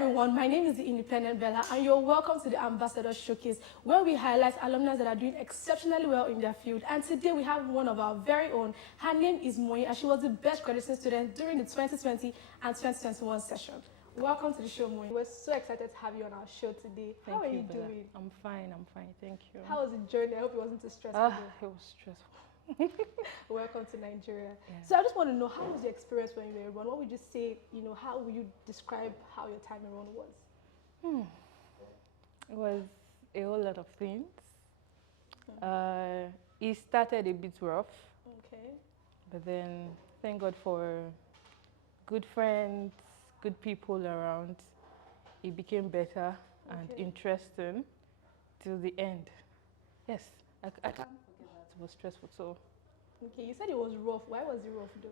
everyone, my name is the Independent Bella and you're welcome to the Ambassador Showcase, where we highlight alumni that are doing exceptionally well in their field. And today we have one of our very own. Her name is Moyi and she was the best graduating student during the 2020 and 2021 session. Welcome to the show, Moyi. We're so excited to have you on our show today. How are you doing? I'm fine, thank you. How was the journey? I hope it wasn't too stressful. It was stressful. Welcome to Nigeria. Yeah. So I just want to know, how was your experience when you were in Iran? What would you say, how would you describe how your time in Iran was? It was a whole lot of things. It started a bit rough. Okay. But then, thank God for good friends, good people around. It became better and interesting till the end. Yes, I can't forget that it was stressful. So. Okay, you said it was rough. Why was it rough though?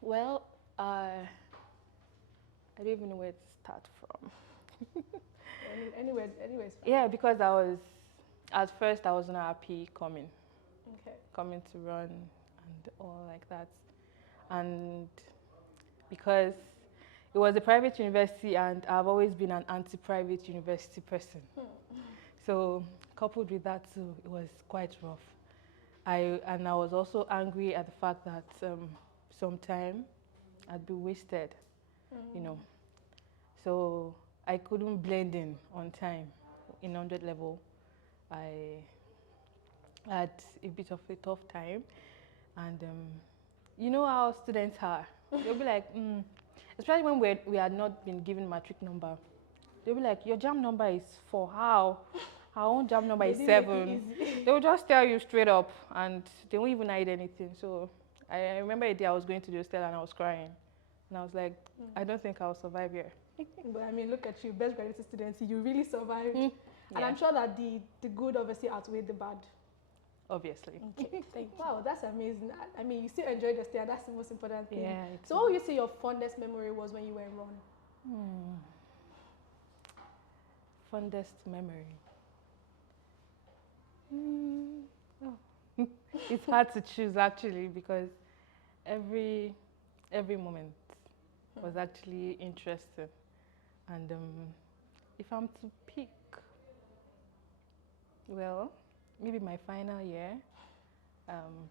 Well, I don't even know where to start from. Anyways. Yeah, because at first I was not happy coming to run and all like that. And because it was a private university and I've always been an anti-private university person. So coupled with that too, it was quite rough. I was also angry at the fact that some time had been wasted, So I couldn't blend in on time. In 100 level, I had a bit of a tough time. And you know how students are. They'll be like, especially when we had not been given matric number. They'll be like, your JAM number is 4, how? Our own JAM number is 7. They will just tell you straight up and they won't even hide anything. So I remember a day I was going to the hostel and I was crying. And I was like, I don't think I'll survive here. But I mean, look at you, best graduating students, you really survived. And Yeah. I'm sure that the good obviously outweighed the bad. Obviously. Okay, thank you. Wow, that's amazing. I mean, you still enjoyed the stay, and that's the most important thing. Yeah. So what would you say your fondest memory was when you were in Ron? Fondest memory. It's hard to choose actually because every moment was actually interesting. And if I'm to pick, well, maybe my final year,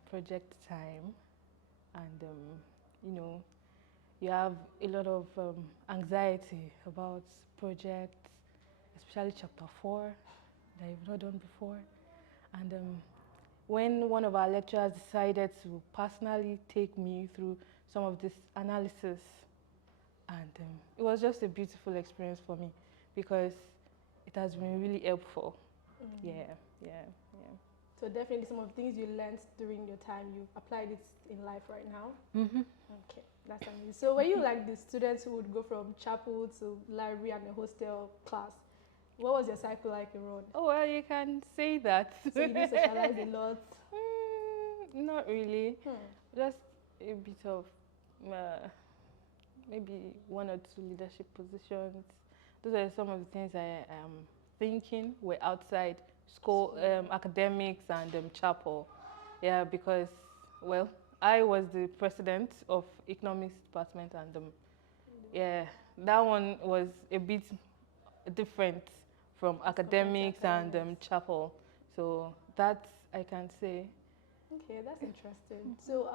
project time, and you have a lot of anxiety about projects, especially chapter 4 that you've not done before. And when one of our lecturers decided to personally take me through some of this analysis, and it was just a beautiful experience for me because it has been really helpful. Yeah. So definitely some of the things you learned during your time, you applied it in life right now? Okay, that's amazing. So were you like the students who would go from chapel to library and a hostel class? What was your cycle like in Ron? Oh, well, you can say that. So you did socialize a lot? Not really. Just a bit of maybe 1 or 2 leadership positions. Those are some of the things I am thinking were outside school, academics and chapel. Yeah, because, well, I was the president of economics department and yeah, that one was a bit different from academics and chapel. So that I can say. Okay, that's interesting. So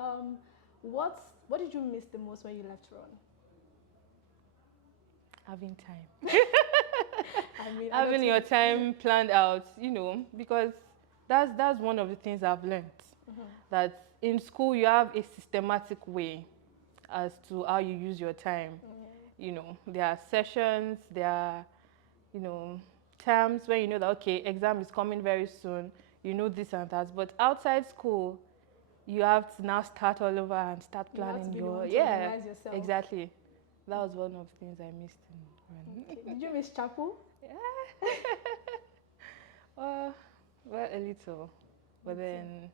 what did you miss the most when you left Ron? Having time. Having your time planned out, because that's one of the things I've learned. That in school you have a systematic way as to how you use your time. There are sessions, there are, terms where you know that, okay, exam is coming very soon, this and that. But outside school, you have to now start all over and start planning your, organize yourself. Exactly. That was one of the things I missed in Ron. Okay. Did you miss chapel? Yeah. Well, a little. But then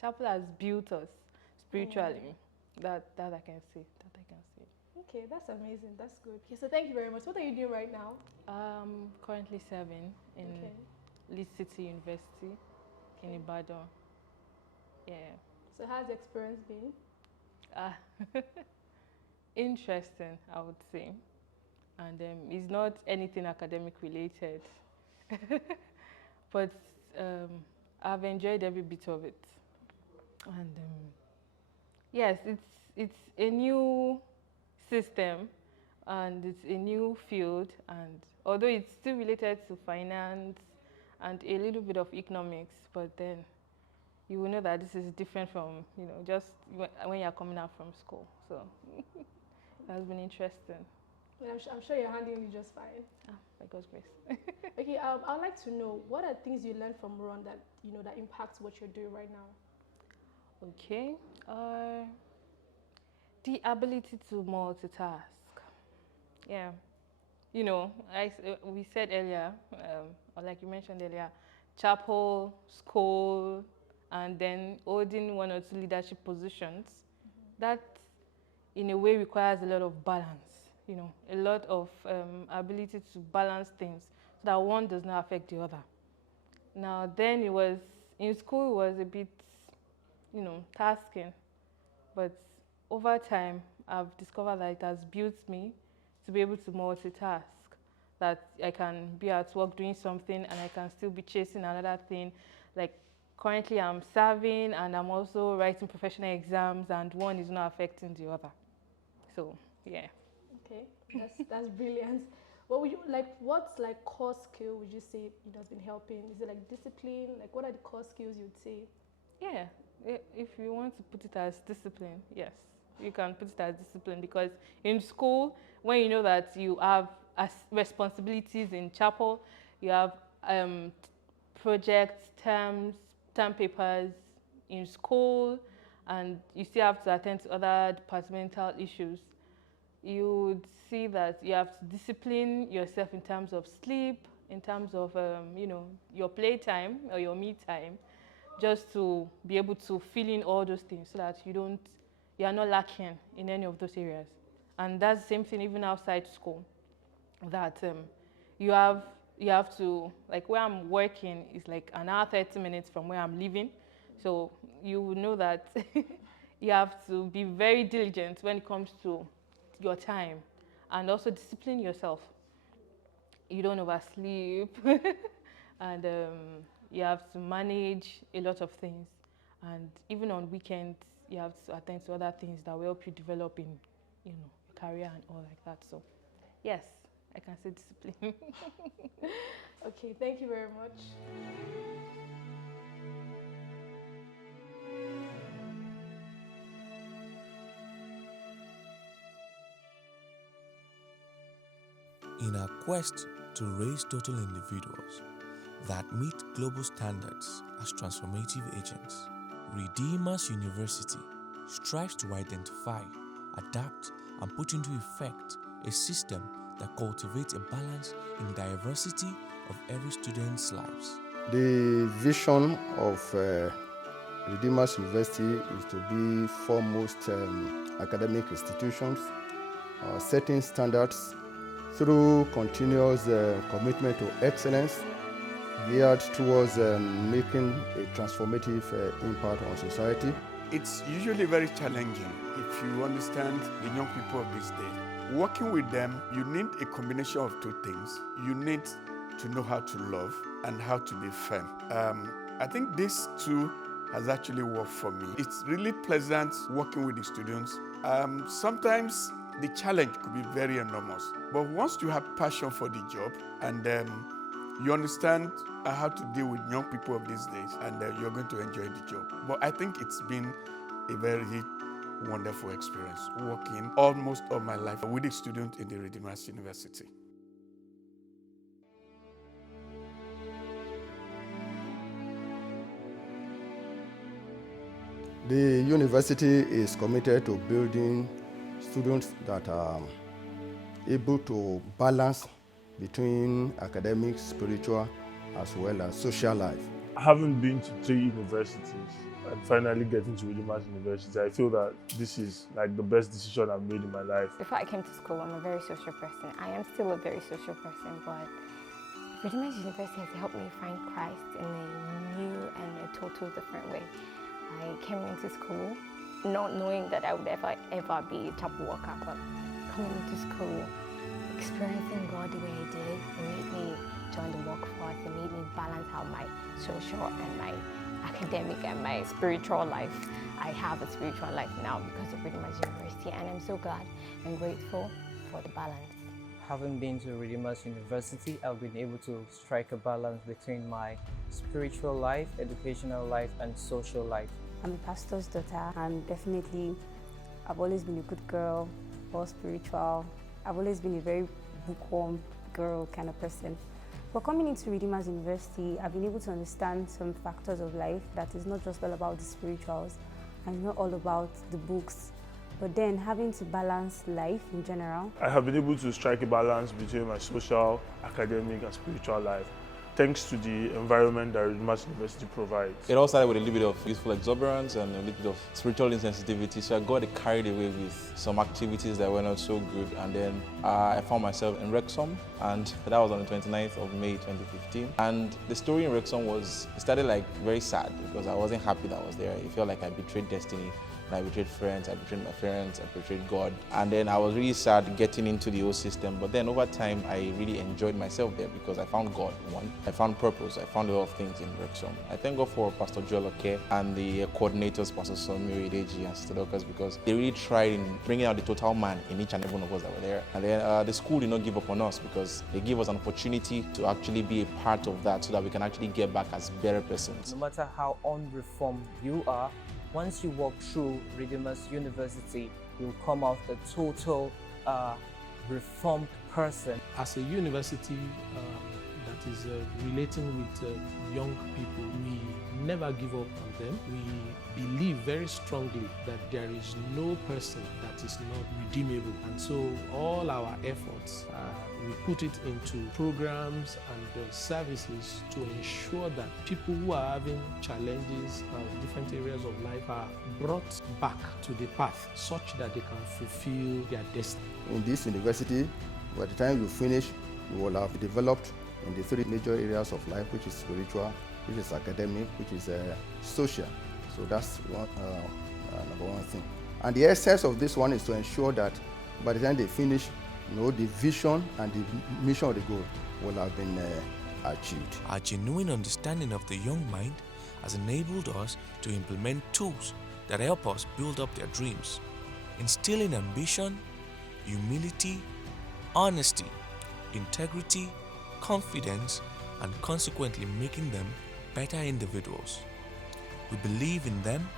chapel has built us spiritually. That I can say. Okay, that's amazing. That's good. Okay, so thank you very much. What are you doing right now? Currently serving in Leeds City University in Ibadan. Yeah. So how's the experience been? Interesting, I would say. and it's not anything academic related. But I've enjoyed every bit of it. And yes, it's a new system, and it's a new field, and although it's still related to finance and a little bit of economics, but then you will know that this is different from, just when you're coming out from school. So it has been interesting. Yeah, I'm sure you're handling it just fine. By God's grace. Okay, I'd like to know, what are things you learned from Ron that, that impacts what you're doing right now? Okay. The ability to multitask. Yeah. We said earlier, or like you mentioned earlier, chapel, school, and then holding one or two leadership positions. That, in a way, requires a lot of balance. A lot of ability to balance things so that one does not affect the other. Now, then in school, it was a bit, tasking. But over time, I've discovered that it has built me to be able to multitask. That I can be at work doing something and I can still be chasing another thing. Like currently I'm serving and I'm also writing professional exams, and one is not affecting the other. So, yeah. Okay, that's brilliant. What's core skill would you say has been helping? Is it like discipline? Like, what are the core skills you'd say? Yeah, if you want to put it as discipline, yes, you can put it as discipline, because in school, when you know that you have responsibilities in chapel, you have projects, term papers in school, and you still have to attend to other departmental issues, you would see that you have to discipline yourself in terms of sleep, in terms of your playtime or your me time, just to be able to fill in all those things so that you are not lacking in any of those areas. And that's the same thing even outside school, that you have to, like where I'm working is like an hour 30 minutes from where I'm living, so you will know that you have to be very diligent when it comes to your time, and also discipline yourself. You don't oversleep, and you have to manage a lot of things. And even on weekends, you have to attend to other things that will help you develop in, your career and all like that. So, yes, I can say discipline. Okay, thank you very much. In our quest to raise total individuals that meet global standards as transformative agents, Redeemers University strives to identify, adapt, and put into effect a system that cultivates a balance in the diversity of every student's lives. The vision of Redeemers University is to be foremost academic institutions, setting standards through continuous commitment to excellence, geared towards making a transformative impact on society. It's usually very challenging if you understand the young people of this day. Working with them, you need a combination of two things. You need to know how to love and how to be firm. I think this too has actually worked for me. It's really pleasant working with the students. Sometimes the challenge could be very enormous, but once you have passion for the job and you understand how to deal with young people of these days, and you're going to enjoy the job. But I think it's been a very wonderful experience working almost all my life with the students in the Redeemers University. The university is committed to building students that are able to balance between academic, spiritual, as well as social life. Having been to 3 universities and finally getting to Redeemers University, I feel that this is like the best decision I've made in my life. Before I came to school, I'm a very social person. I am still a very social person, but Redeemers University has helped me find Christ in a new and a total different way. I came into school not knowing that I would ever be a top worker, but coming into school, experiencing God the way I did, it made me join the workforce. It made me balance out my social and my academic and my spiritual life. I have a spiritual life now because of Redeemers University, and I'm so glad and grateful for the balance. Having been to Redeemers University, I've been able to strike a balance between my spiritual life, educational life, and social life. I'm a pastor's daughter, and definitely I've always been a good girl, all spiritual. I've always been a very bookworm girl kind of person. But coming into Redeemers University, I've been able to understand some factors of life that is not just all about the spirituals and not all about the books, but then having to balance life in general. I have been able to strike a balance between my social, academic, and spiritual life, thanks to the environment that Redeemers University provides. It all started with a little bit of youthful exuberance and a little bit of spiritual insensitivity, so I got carried away with some activities that were not so good, and then I found myself in Wrexham, and that was on the 29th of May 2015. And the story in Wrexham it started like very sad because I wasn't happy that I was there. It felt like I betrayed destiny. I betrayed friends, I betrayed my parents, I betrayed God. And then I was really sad getting into the whole system. But then over time, I really enjoyed myself there because I found God, one. I found purpose, I found a lot of things in Wrexham. I thank God for Pastor Joel Oke and the coordinators, Pastor Somi, Ideji, and Sister Dorcas, because they really tried in bringing out the total man in each and every one of us that were there. And then the school did not give up on us because they gave us an opportunity to actually be a part of that so that we can actually get back as better persons. No matter how unreformed you are, once you walk through Redeemers University, you'll come out a total reformed person. As a university that is relating with young people, we never give up on them. We believe very strongly that there is no person that is not redeemable. And so all our efforts, we put it into programs and services to ensure that people who are having challenges in different areas of life are brought back to the path such that they can fulfill their destiny. In this university, by the time you finish, you will have developed in the three major areas of life, which is spiritual, which is academic, which is social. So that's number one thing. And the essence of this one is to ensure that by the time they finish, the vision and the mission of the goal will have been achieved. Our genuine understanding of the young mind has enabled us to implement tools that help us build up their dreams, instilling ambition, humility, honesty, integrity, confidence, and consequently making them better individuals. We believe in them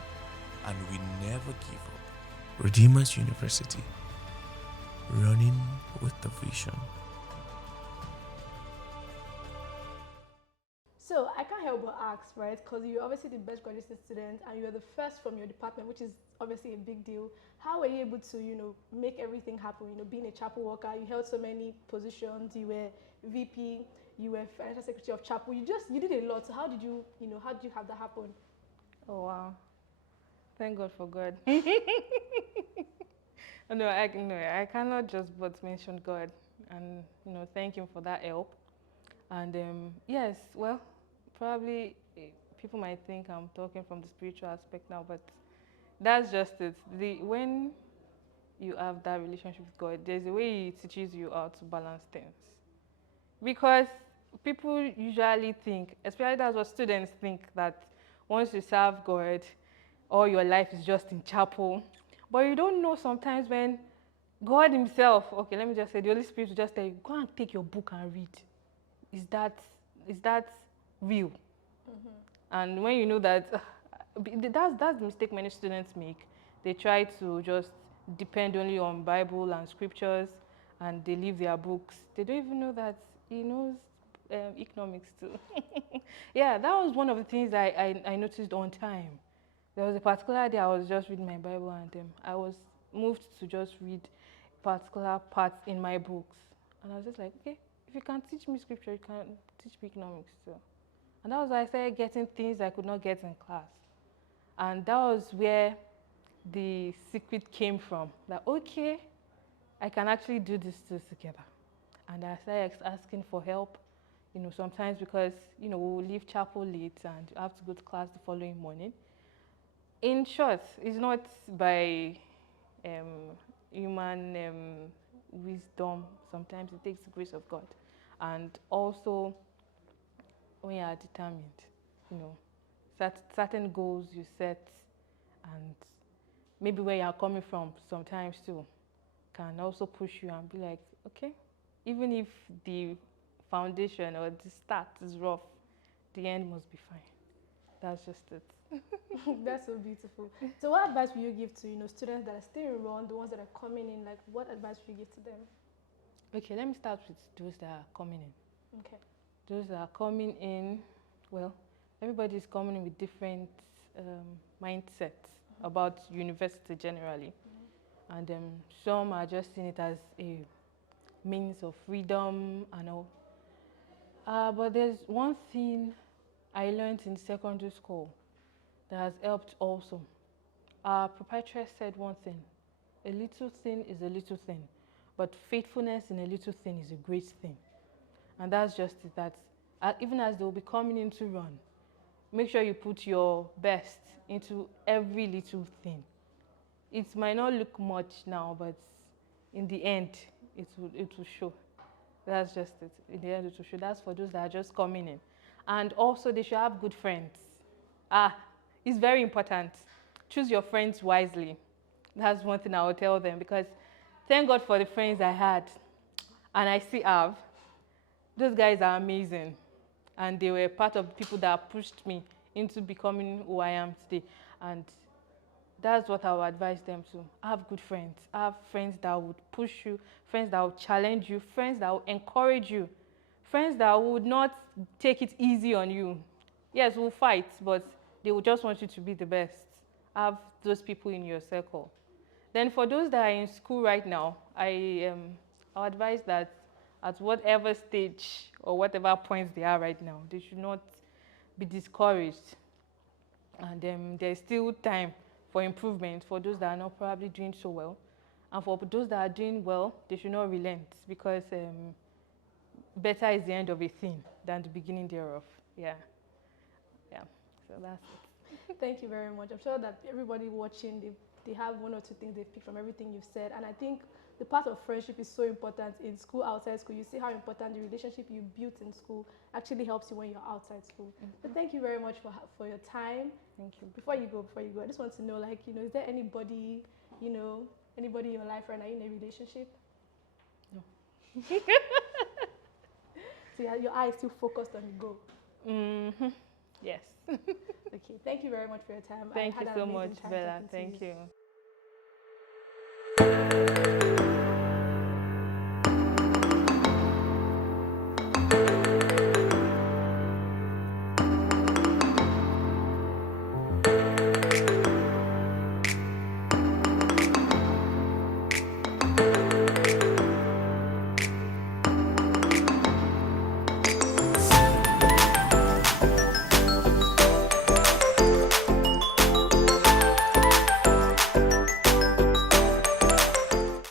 and we never give up. Redeemers University, running with the vision. So I can't help but ask, right? Because you're obviously the best graduate student and you're the first from your department, which is obviously a big deal. How were you able to, make everything happen? Being a chapel worker, you held so many positions. You were VP, you were financial secretary of chapel. You did a lot. So how did you have that happen? Oh wow! Thank God for God. No, I cannot just but mention God and thank Him for that help. And yes, well, probably people might think I'm talking from the spiritual aspect now, but that's just it. When you have that relationship with God, there's a way He teaches you how to balance things. Because people usually think, especially that's what students think, that once you serve God, all your life is just in chapel. But you don't know sometimes when God Himself, okay, let me just say, the Holy Spirit will just tell you, go and take your book and read. Is that real? Mm-hmm. And when you know that, that's the mistake many students make. They try to just depend only on Bible and scriptures, and they leave their books. They don't even know that He knows economics too. Yeah, that was one of the things I noticed on time. There was a particular day I was just reading my Bible, and I was moved to just read particular parts in my books. And I was just like, okay, if you can teach me scripture, you can teach me economics too. And that was why I started getting things I could not get in class. And that was where the secret came from. That, okay, I can actually do these two together. And I started asking for help, sometimes because, we'll leave chapel late and you have to go to class the following morning. In short, it's not by human wisdom. Sometimes it takes the grace of God. And also, when you are determined, you know, certain goals you set, and maybe where you are coming from sometimes too can also push you and be like, okay, even if the foundation or the start is rough, the end must be fine. That's just it. That's so beautiful. So what advice will you give to, students that are still around, the ones that are coming in? Like, what advice will you give to them? Okay, let me start with those that are coming in. Okay. Those that are coming in, well, everybody is coming in with different mindsets about university generally. And some are just seeing it as a means of freedom and all. But there's one thing I learned in secondary school that has helped also. Our proprietress said one thing: a little thing is a little thing, but faithfulness in a little thing is a great thing. And that's just it, that even as they will be coming in to run, make sure you put your best into every little thing. It might not look much now, but in the end, it will show. That's just it. In the end, it will show. That's for those that are just coming in. And also, they should have good friends. It's very important. Choose your friends wisely. That's one thing I will tell them, because thank God for the friends I had, and I still have. Those guys are amazing, and they were part of the people that pushed me into becoming who I am today. And that's what I would advise them to. Have good friends. Have friends that would push you, friends that would challenge you, friends that would encourage you, friends that would not take it easy on you. Yes, we'll fight, but they will just want you to be the best. Have those people in your circle. Then for those that are in school right now, I'll advise that at whatever stage or whatever points they are right now, they should not be discouraged. And there's still time for improvement for those that are not probably doing so well. And for those that are doing well, they should not relent, because better is the end of a thing than the beginning thereof. Yeah. So that's it. Thank you very much. I'm sure that everybody watching, they have one or two things they pick from everything you've said. And I think the part of friendship is so important in school, outside school. You see how important the relationship you built in school actually helps you when you're outside school. But thank you very much for your time. Thank you. Before you go, I just want to know, is there anybody, anybody in your life right now in a relationship? No. So your eye is still focused on the goal. Mm-hmm. Yes. Okay, thank you very much for your time. Thank you so much, Bella. Thank you.